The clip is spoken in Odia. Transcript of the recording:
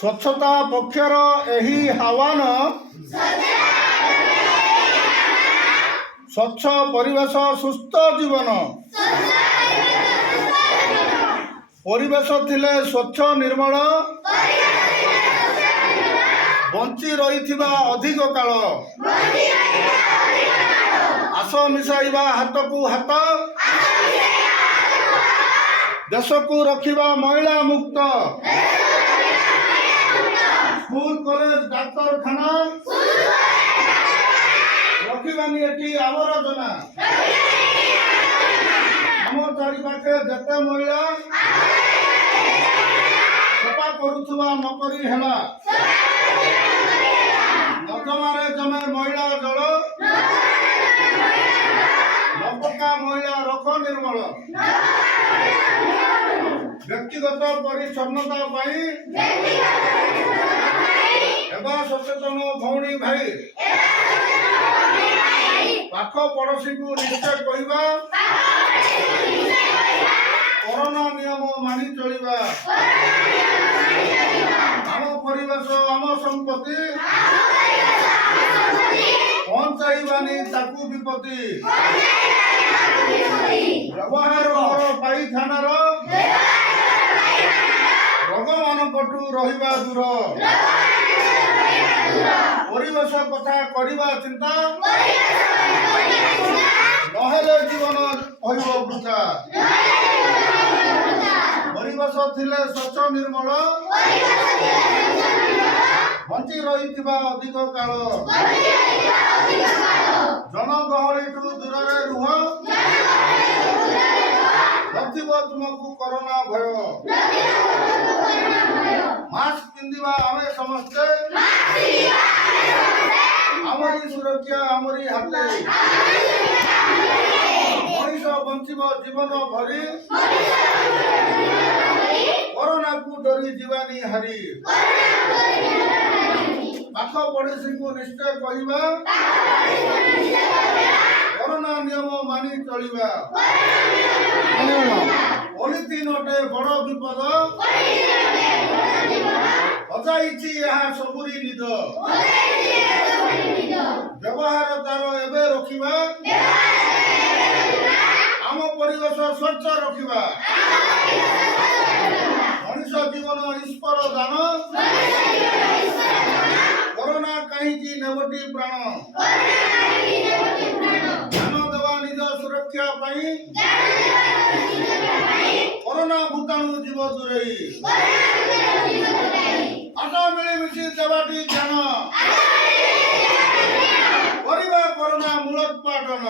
ସ୍ୱଚ୍ଛତା ପକ୍ଷର ଏହି ଆହ୍ୱାନ ସ୍ୱଚ୍ଛ ପରିବେଶ ସୁସ୍ଥ ଜୀବନ। ପରିବେଶ ଥିଲେ ସ୍ୱଚ୍ଛ ନିର୍ମଳ ବଞ୍ଚି ରହିଥିବା ଅଧିକ କାଳ। ଆସ ମିଶାଇବା ହାତକୁ ହାତ, ଦେଶକୁ ରଖିବା ମହିଳା ମୁକ୍ତ। ସ୍କୁଲ କଲେଜ ଡାକ୍ତରଖାନା ରଖିବାନି ଏଠି ଆବର୍ଜନା। ଆମ ଚାରିପାଖେ ଯେତେ ମହିଳା ସଫା କରୁଥିବା ନକରି ହେଲା। ନର୍ଦ୍ଦମାରେ ଜମେ ମଇଳା ଜଳ, ନପକା ମଇଳା ରଖ ନିର୍ମଳ। ବ୍ୟକ୍ତିଗତ ପରିଚ୍ଛନ୍ନତା ପାଇଁ ହେବା ସଚେତନ ଭଉଣୀ ଭାଇ। ପାଖ ପଡ଼ୋଶୀଙ୍କୁ ନିଶ୍ଚୟ କହିବା, କରୋନା ନିୟମ ମାନି ଚଳିବା। ଆମ ପରିବେଶ ଆମ ସମ୍ପତ୍ତି, ପହଞ୍ଚାଇବାନି ତାକୁ ବିପତ୍ତି। ବ୍ୟବହାର କର ପାଇଖାନାର, ରୋଗମାନଙ୍କଠୁ ରହିବା ଦୂର। ପରିବେଶ କଥା କରିବା ଚିନ୍ତା, ନହେଲେ ଜୀବନ ହୋଇବ ବୃଥା। ପରିବେଶ ଥିଲେ ସ୍ୱଚ୍ଛ ନିର୍ମଳ ବଞ୍ଚି ରହିଥିବା ଅଧିକ କାଳ। ଜନଗହଳିଠୁ ଦୂରରେ ରୁହ, ନଥିବ ତୁମକୁ କରୋନା ଭୟ। ମାସ୍କ ପିନ୍ଧିବା ଆମେ ସମସ୍ତେ, ଆମରି ସୁରକ୍ଷା ଆମରି ହାତେ। ମଣିଷ ବଞ୍ଚିବ ଜୀବନ ଭରି, କରୋନାକୁ ଡରି ଯିବାନି ହାରି। ପାଖ ପଡ଼ୋଶୀଙ୍କୁ ନିଶ୍ଚୟ କହିବା, କରୋନା ନିୟମ ମାନି ଚଳିବା। ପଲିଥିନ ଅଟେ ବଡ଼ ବିପଦ, ହଜାଇଛି ଏହା ସବୁରି ନିଦ। ବ୍ୟବହାର ତାର ଏବେ ରଖିବା, ଆମ ପରିବେଶ ସ୍ୱଚ୍ଛ ରଖିବା। ମଣିଷ ଜୀବନ ଈଶ୍ୱର ଦାନ, କରୋନା କାହିଁକି ନେବଟି ପ୍ରାଣ। ଧ୍ୟାନ ଦେବା ନିଜ ସୁରକ୍ଷା ପାଇଁ, କରୋନା ଭୂତାଣୁ ଜୀବ ଦୂରେଇ। ଆସ ମିଳିମିଶି ଦେବାଟି ଧ୍ୟାନ, କରିବା କରୋନା ମୂଳୋତ୍ପାଟନ।